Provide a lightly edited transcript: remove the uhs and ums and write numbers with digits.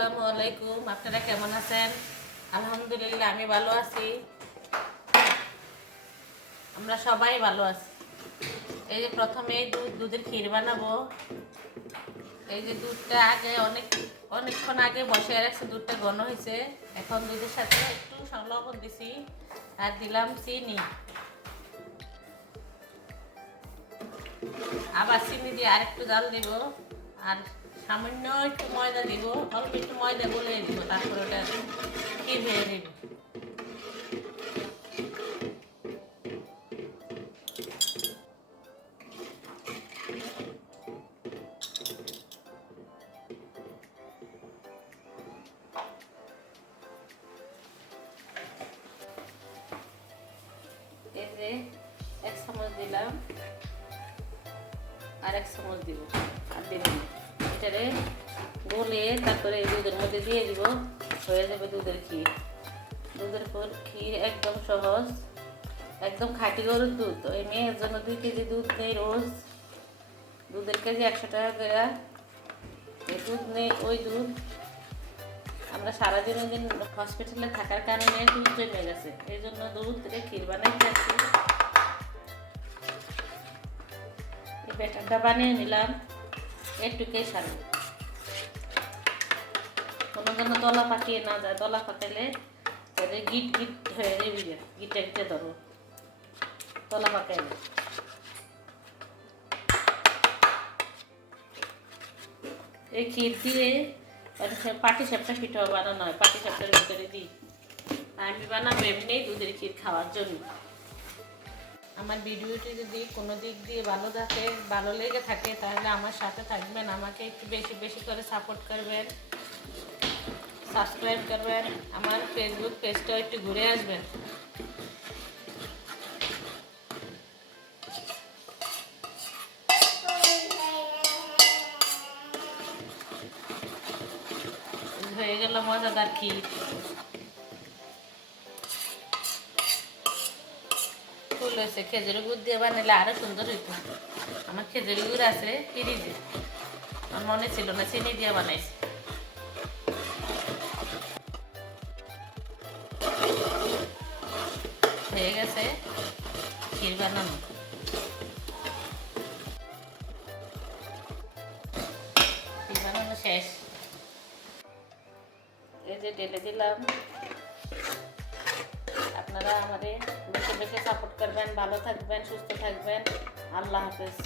আসসালামু আলাইকুম। আপনারা কেমন আছেন? আলহামদুলিল্লাহ আমি ভালো আছি। আমরা সবাই ভালো আছি। এই যে প্রথমে দুধের ক্ষীর বানাবো। এই যে দুধটা আগে অনেকক্ষণ আগে বসে রাখছি, দুধটা ঘন হয়েছে। এখন দুধের সাথে একটু লবণ দিছি আর দিলাম চিনি, আবার চিনি দিয়ে আরেকটু জাল দিব, আর সামান্য একটু ময়দা দিব, অল্প একটু ময়দা গলে দিব, তারপরে ওটা ক্ষীর ভেজে দিব। এই যে 1 চামচ দিলাম, আর 1 চামচ দিব, আর দিব এটারে গলে তারপরে এই দুধের মধ্যে দিয়ে দিব, হয়ে যাবে দুধের ক্ষীর। দুধের ক্ষীর একদম সহজ, একদম খাঁটি গরুর দুধ। ওই মেয়ের জন্য 2 কেজি দুধ নেই রোজ, দুধের কেজি 100 টাকা করে। এই দুধ নেই, ওই দুধ আমরা সারাদিনের দিন হসপিটালে থাকার কারণে দুধ জমে গেছে, এই জন্য দুধ থেকে ক্ষীর বানাইতে আসছি। এই ব্যাটারটা বানিয়ে নিলাম, একটুকেই সারব, কোনো জন্য দলা পাকিয়ে না যায়। দলা পাকালে গিট গিট হয়ে যাবি, গিটে গিটে ধরো, দলা পাকাইলে। এই ক্ষীর দিয়ে পাটি সাপটা পিঠাও বানানো হয়, পাটি সাপটার ভিতরে দিই। আমি বানাবো এমনি দুধের ক্ষীর খাওয়ার জন্য। আমার ভিডিওটি যদি কোনো দিক দিয়ে ভালো লেগে থাকে তাহলে আমার সাথে থাকবেন, আমাকে একটু বেশি বেশি করে সাপোর্ট করবেন, সাবস্ক্রাইব করবেন, আমার ফেসবুক পেজটাও একটু ঘুরে আসবেন। হয়ে গেল মজাদার ক্ষীর। ফুল হয়েছে, খেজুরের গুড় দিয়ে বানালে আরো সুন্দর হইতো। আমার খেজুরের গুড় আছে ফ্রিজে, আমার মনে ছিল না, চিনি দিয়ে বানাইছি। হয়ে গেছে ক্ষীর বানানো। ক্ষীর বানানো শেষ। এই যে ঢেলে দিলাম। আপনারা আমাদের বেশি বেশি সাপোর্ট করবেন, ভালো থাকবেন, সুস্থ থাকবেন। আল্লাহ হাফেজ।